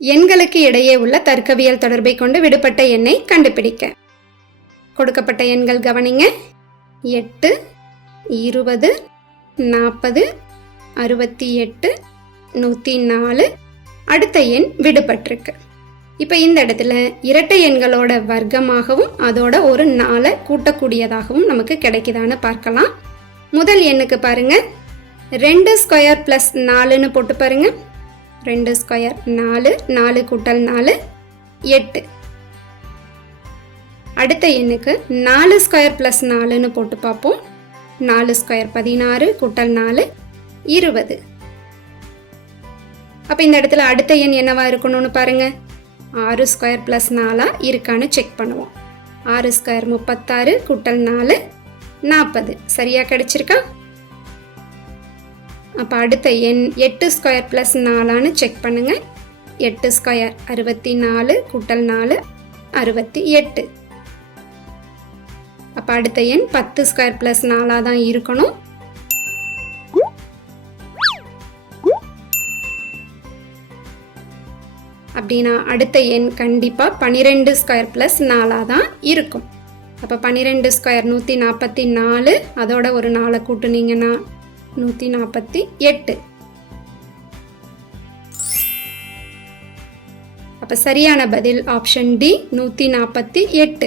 எண்களுக்கு இடையே உள்ள தர்க்கவியல் தொடர்பை கொண்டு விடுபட்ட எண்ணை கண்டுபிடிக்க. கொடுக்கப்பட்ட எண்கள் கவனிங்க. எட்டு இருபது நாற்பது அறுபத்தி எட்டு நூற்றி நாலு அடுத்த எண் விடுபட்டிருக்கு. இப்போ இந்த இடத்துல இரட்டை எண்களோட வர்க்கமாகவும் அதோட ஒரு நாளை கூட்டக்கூடியதாகவும் நமக்கு கிடைக்குதான்னு பார்க்கலாம். முதல் எண்ணுக்கு பாருங்கள் ரெண்டு ஸ்கொயர் ப்ளஸ் நாலுன்னு போட்டு பாருங்கள் ரெண்டு ஸ்கொயர் நாலு நாலு கூட்டல் நாலு எட்டு. அடுத்த எண்ணுக்கு நாலு ஸ்கொயர் ப்ளஸ் நாலுன்னு போட்டு பார்ப்போம். நாலு ஸ்கொயர் பதினாறு கூட்டல் நாலு இருபது. அப்போ இந்த இடத்துல அடுத்த எண் என்னவா இருக்கணும்னு பாருங்க. ஆறு ஸ்கொயர் ப்ளஸ் நாலா இருக்கான்னு செக் பண்ணுவோம். ஆறு ஸ்கொயர் முப்பத்தாறு கூட்டல் நாலு நாற்பது. சரியாக கிடைச்சிருக்கா? அப்போ அடுத்த எண் எட்டு ஸ்கொயர் ப்ளஸ் நாலான்னு செக் பண்ணுங்கள் எட்டு ஸ்கொயர் அறுபத்தி நாலு கூட்டல் நாலு அறுபத்தி எட்டு அப்போ அடுத்த எண் பத்து ஸ்கொயர் ப்ளஸ் நாலாக தான் இருக்கணும். அப்படின்னா அடுத்த எண் கண்டிப்பாக பன்னிரெண்டு ஸ்கொயர் ப்ளஸ் நாலாக தான் இருக்கும். அப்போ பன்னிரெண்டு ஸ்கொயர் நூற்றி நாற்பத்தி நாலு அதோட ஒரு நாளை கூட்டுனீங்கன்னா நூற்றி நாற்பத்தி எட்டு. அப்போ சரியான பதில் ஆப்ஷன் டி நூற்றி நாற்பத்தி எட்டு.